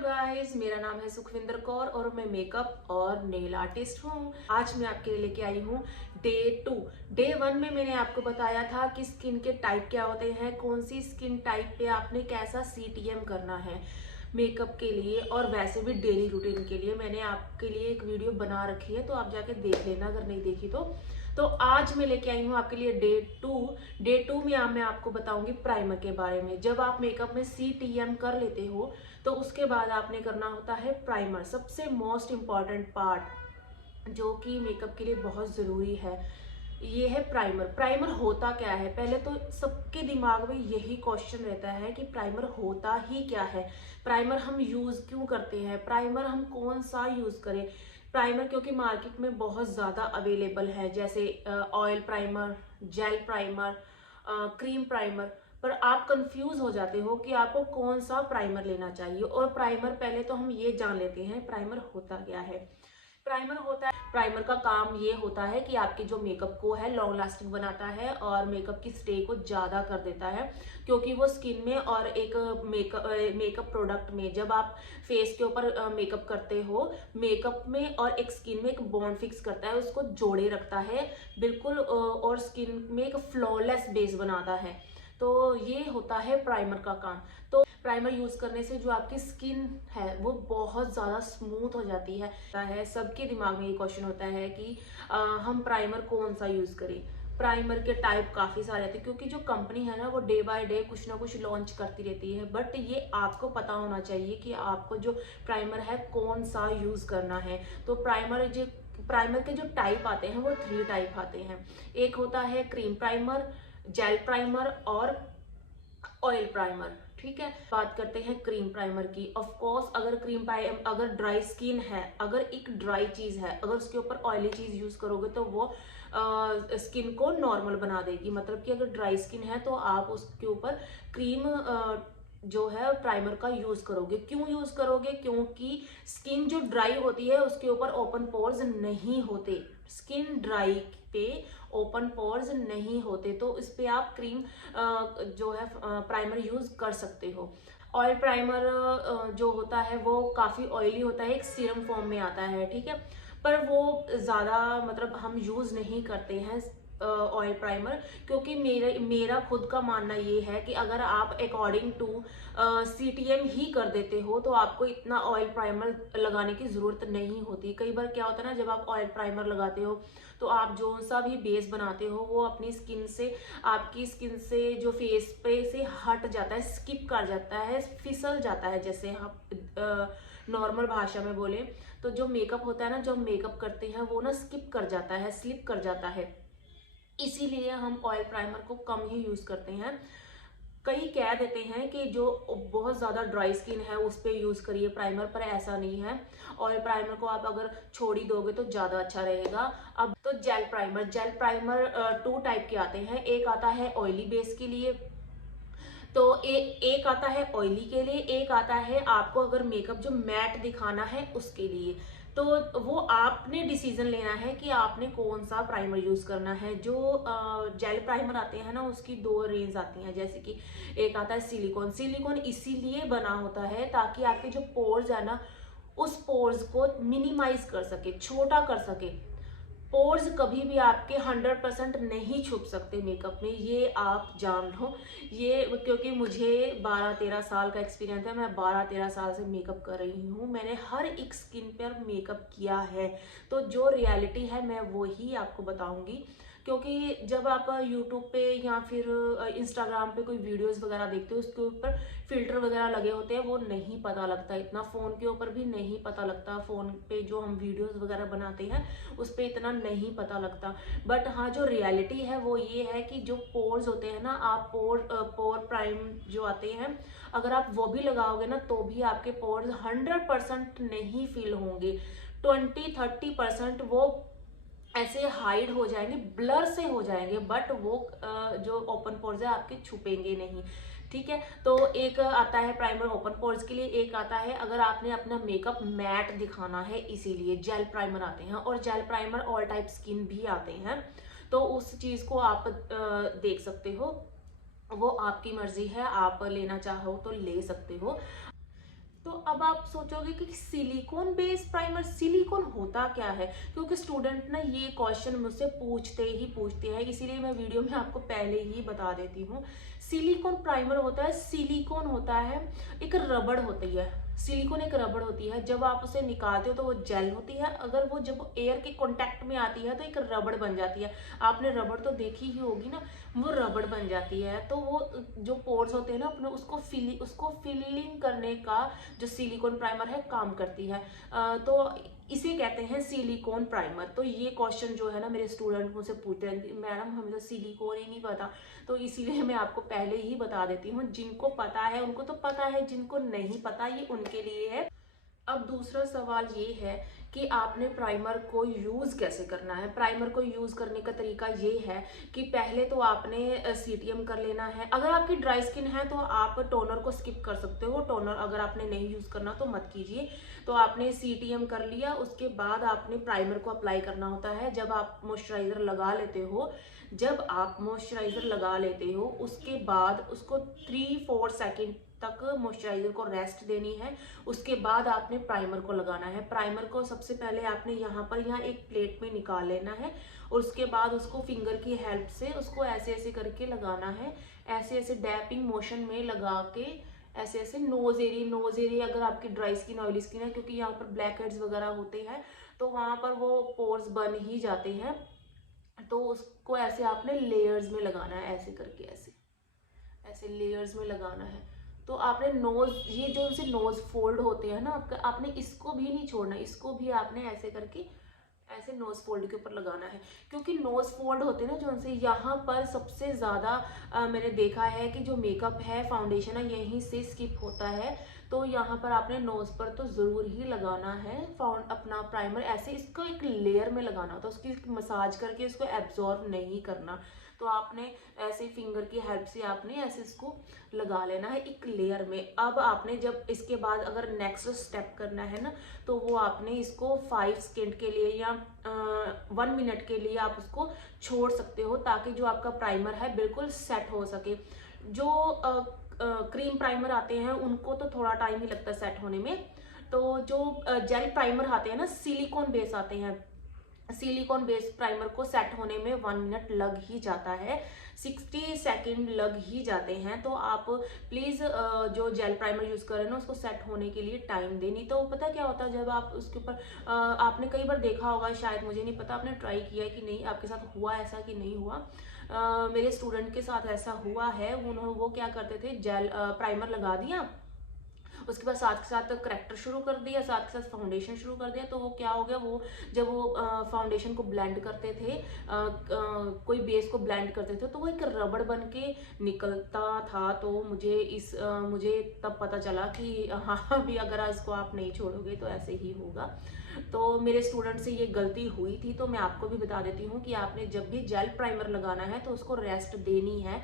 Guys, मेरा नाम है सुखविंदर कौर और मैं मेकअप और नेल आर्टिस्ट हूँ। आज मैं आपके लिए लेके आई हूँ डे 1 में मैंने आपको बताया था कि स्किन के टाइप क्या होते हैं, कौन सी स्किन टाइप पे आपने कैसा CTM करना है मेकअप के लिए और वैसे भी डेली रूटीन के लिए। मैंने आपके लिए एक वीडियो बना रखी है, तो आप जाके देख लेना अगर नहीं देखी तो आज मैं लेके आई हूँ आपके लिए डे 2 में मैं आपको बताऊंगी प्राइमर के बारे में। जब आप मेकअप में CTM कर लेते हो तो उसके बाद आपने करना होता है प्राइमर, सबसे मोस्ट इम्पॉर्टेंट पार्ट जो कि मेकअप के लिए बहुत ज़रूरी है। ये है प्राइमर। प्राइमर होता क्या है? पहले तो सबके दिमाग में यही क्वेश्चन रहता है कि प्राइमर होता ही क्या है, प्राइमर हम यूज़ क्यों करते हैं, प्राइमर हम कौन सा यूज़ करें। प्राइमर क्योंकि मार्केट में बहुत ज़्यादा अवेलेबल है, जैसे oil primer, jail primer, cream primer, पर आप कंफ्यूज हो जाते हो कि आपको कौन सा प्राइमर लेना चाहिए। और प्राइमर, पहले तो हम ये जान लेते हैं प्राइमर होता क्या है। प्राइमर का काम ये होता है कि आपके जो मेकअप को है लॉन्ग लास्टिंग बनाता है और मेकअप की स्टे को ज़्यादा कर देता है, क्योंकि वो स्किन में और एक मेकअप प्रोडक्ट में, जब आप फेस के ऊपर मेकअप करते हो, मेकअप में और एक स्किन में एक बॉन्ड फिक्स करता है, उसको जोड़े रखता है बिल्कुल, और स्किन में एक फ्लॉलेस बेस बनाता है। तो ये होता है प्राइमर का काम। तो प्राइमर यूज करने से जो आपकी स्किन है वो बहुत ज़्यादा स्मूथ हो जाती है। सबके दिमाग में ये क्वेश्चन होता है कि हम प्राइमर कौन सा यूज करें। प्राइमर के टाइप काफ़ी सारे आते हैं, क्योंकि जो कंपनी है ना वो डे बाय डे कुछ ना कुछ लॉन्च करती रहती है, बट ये आपको पता होना चाहिए कि आपको जो प्राइमर है कौन सा यूज करना है। तो प्राइमर के जो टाइप आते हैं वो 3 टाइप आते हैं। एक होता है क्रीम प्राइमर, जेल प्राइमर और ऑयल प्राइमर। ठीक है, बात करते हैं क्रीम प्राइमर की। ऑफ कोर्स अगर ड्राई स्किन है, अगर एक ड्राई चीज है, अगर उसके ऊपर ऑयली चीज यूज करोगे तो वो स्किन को नॉर्मल बना देगी। मतलब कि अगर ड्राई स्किन है तो आप उसके ऊपर क्रीम जो है प्राइमर का यूज करोगे। क्यों यूज करोगे? क्योंकि स्किन जो ड्राई होती है उसके ऊपर ओपन पोर्स नहीं होते। स्किन ड्राई पे ओपन पोर्स नहीं होते, तो इस पे आप क्रीम जो है प्राइमर यूज कर सकते हो। ऑयल प्राइमर जो होता है वो काफी ऑयली होता है, एक सीरम फॉर्म में आता है, ठीक है, पर वो ज्यादा मतलब हम यूज नहीं करते हैं ऑयल प्राइमर, क्योंकि मेरा खुद का मानना ये है कि अगर आप अकॉर्डिंग टू CTM ही कर देते हो तो आपको इतना ऑयल प्राइमर लगाने की जरूरत नहीं होती। कई बार क्या होता है ना, जब आप ऑयल प्राइमर लगाते हो तो आप जो सा भी बेस बनाते हो वो अपनी स्किन से, आपकी स्किन से जो फेस पे से हट जाता है, स्किप कर जाता है, फिसल जाता है, जैसे आप नॉर्मल भाषा में बोले तो जो मेकअप होता है ना, जो मेकअप करते हैं वो ना स्किप कर जाता है, स्लिप कर जाता है। इसीलिए हम ऑयल प्राइमर को कम ही यूज करते हैं। कई कह देते हैं कि जो बहुत ज्यादा ड्राई स्किन है उस पे यूज करिए प्राइमर, पर ऐसा नहीं है। ऑयल प्राइमर को आप अगर छोड़ ही दोगे तो ज्यादा अच्छा रहेगा। अब तो जेल प्राइमर 2 टाइप के आते हैं। एक आता है ऑयली बेस के लिए, तो एक आता है ऑयली के लिए, एक आता है आपको अगर मेकअप जो मैट दिखाना है उसके लिए। तो वो आपने डिसीजन लेना है कि आपने कौन सा प्राइमर यूज करना है। जो जेल प्राइमर आते हैं ना उसकी 2 रेंज आती हैं, जैसे कि एक आता है सिलिकॉन इसीलिए बना होता है ताकि आपके जो पोर्स है ना उस पोर्स को मिनिमाइज कर सके, छोटा कर सके। पोर्स कभी भी आपके 100% नहीं छुप सकते मेकअप में, ये आप जान लो। ये क्योंकि मुझे 12-13 साल का एक्सपीरियंस है, मैं 12-13 साल से मेकअप कर रही हूँ, मैंने हर एक स्किन पर मेकअप किया है। तो जो रियलिटी है मैं वो ही आपको बताऊंगी, क्योंकि जब आप यूट्यूब पे या फिर इंस्टाग्राम पे कोई वीडियोस वगैरह देखते हो उसके ऊपर फिल्टर वगैरह लगे होते हैं, वो नहीं पता लगता इतना। फोन के ऊपर भी नहीं पता लगता, फोन पे जो हम वीडियोस वगैरह बनाते हैं उस पर इतना नहीं पता लगता। बट हाँ, जो रियलिटी है वो ये है कि जो पोर्स होते हैं ना, आप पोर प्राइम जो आते हैं, अगर आप वो भी लगाओगे ना तो भी आपके पोर्स 100% नहीं फिल होंगे। 20-30% वो ऐसे हाइड हो जाएंगे, ब्लर से हो जाएंगे, बट वो जो ओपन पोर्स है आपके छुपेंगे नहीं। ठीक है, तो एक आता है प्राइमर ओपन पोर्स के लिए, एक आता है अगर आपने अपना मेकअप मैट दिखाना है, इसीलिए जेल प्राइमर आते हैं। और jail primer all type skin भी आते हैं, तो उस चीज को आप देख सकते हो, वो आपकी मर्जी है, आप लेना चाहो तो ले सकते हो। तो अब आप सोचोगे कि सिलिकॉन बेस्ड प्राइमर, सिलिकॉन होता क्या है? क्योंकि स्टूडेंट ना ये क्वेश्चन मुझसे पूछते हैं, इसीलिए मैं वीडियो में आपको पहले ही बता देती हूँ। सिलिकॉन प्राइमर होता है, सिलिकॉन होता है एक रबड़ होती है, सिलिकॉन एक रबड़ होती है। जब आप उसे निकालते हो तो वो जेल होती है, अगर वो जब एयर के कांटेक्ट में आती है तो एक रबड़ बन जाती है। आपने रबड़ तो देखी ही होगी ना, वो रबड़ बन जाती है। तो वो जो पोर्स होते हैं ना अपने, उसको फिलिंग करने का जो सिलिकॉन प्राइमर है काम करती है। तो इसे कहते हैं सिलिकॉन प्राइमर। तो ये क्वेश्चन जो है ना मेरे स्टूडेंट मुझसे पूछते हैं, मैडम हमें तो सिलिकॉन ही नहीं पता। तो इसीलिए मैं आपको पहले ही बता देती हूँ, जिनको पता है उनको तो पता है, जिनको नहीं पता ये उनके लिए है। अब दूसरा सवाल ये है कि आपने प्राइमर को यूज़ कैसे करना है। प्राइमर को यूज़ करने का तरीका ये है कि पहले तो आपने सीटीएम कर लेना है। अगर आपकी ड्राई स्किन है तो आप टोनर को स्किप कर सकते हो, टोनर अगर आपने नहीं यूज़ करना तो मत कीजिए। तो आपने सीटीएम कर लिया, उसके बाद आपने प्राइमर को अप्लाई करना होता है। जब आप मॉइस्चराइज़र लगा लेते हो उसके बाद उसको 3-4 सेकेंड तक मॉइस्चराइजर को रेस्ट देनी है। उसके बाद आपने प्राइमर को लगाना है। प्राइमर को सबसे पहले आपने यहाँ एक प्लेट में निकाल लेना है और उसके बाद उसको फिंगर की हेल्प से उसको ऐसे ऐसे करके लगाना है, ऐसे ऐसे डैपिंग मोशन में लगा के ऐसे ऐसे नोज एरिया अगर आपकी ड्राई स्किन ऑयली स्किन है, क्योंकि यहाँ पर ब्लैक हेड्स वगैरह होते हैं तो वहाँ पर वो पोर्स बन ही जाते हैं। तो उसको ऐसे आपने लेयर्स में लगाना है, ऐसे करके ऐसे ऐसे लेयर्स में लगाना है। तो आपने नोज, ये जो से नोज फोल्ड होते हैं ना आपका, आपने इसको भी नहीं छोड़ना, इसको भी आपने ऐसे करके ऐसे नोज फोल्ड के ऊपर लगाना है। क्योंकि नोज फोल्ड होते हैं ना जो उनसे, यहाँ पर सबसे ज़्यादा मैंने देखा है कि जो मेकअप है, फाउंडेशन है, यहीं से स्किप होता है। तो यहाँ पर आपने नोज पर तो ज़रूर ही लगाना है अपना प्राइमर। ऐसे इसको एक लेयर में लगाना होता है, उसकी मसाज करके इसको एब्जॉर्ब नहीं करना। तो आपने ऐसे फिंगर की हेल्प से आपने ऐसे इसको लगा लेना है एक लेयर में। अब आपने जब इसके बाद अगर नेक्स्ट स्टेप करना है ना, तो वो आपने इसको 5 सेकेंड के लिए या 1 मिनट के लिए आप उसको छोड़ सकते हो, ताकि जो आपका प्राइमर है बिल्कुल सेट हो सके। जो क्रीम प्राइमर आते हैं उनको तो थोड़ा टाइम ही लगता है सेट होने में। तो जो जेल प्राइमर आते हैं ना, सिलिकॉन बेस आते हैं, सिलिकॉन बेस प्राइमर को सेट होने में 1 मिनट लग ही जाता है, 60 सेकेंड लग ही जाते हैं। तो आप प्लीज़ जो जेल प्राइमर यूज़ कर रहे हैं ना उसको सेट होने के लिए टाइम दें। नहीं तो पता क्या होता है, जब आप उसके ऊपर आपने कई बार देखा होगा, शायद मुझे नहीं पता आपने ट्राई किया है कि नहीं, आपके साथ हुआ ऐसा कि नहीं हुआ। मेरे स्टूडेंट के साथ ऐसा हुआ है। वो क्या करते थे, जेल प्राइमर लगा दिया, उसके बाद साथ के साथ करेक्टर शुरू कर दिया, साथ के साथ फाउंडेशन शुरू कर दिया। तो वो क्या हो गया, वो जब वो फाउंडेशन को ब्लेंड करते थे, कोई बेस को ब्लेंड करते थे, तो वो एक रबड़ बन के निकलता था। तो मुझे तब पता चला कि हाँ भी अगर इसको आप नहीं छोड़ोगे तो ऐसे ही होगा। तो मेरे स्टूडेंट से ये गलती हुई थी। तो मैं आपको भी बता देती हूँ कि आपने जब भी जेल प्राइमर लगाना है तो उसको रेस्ट देनी है।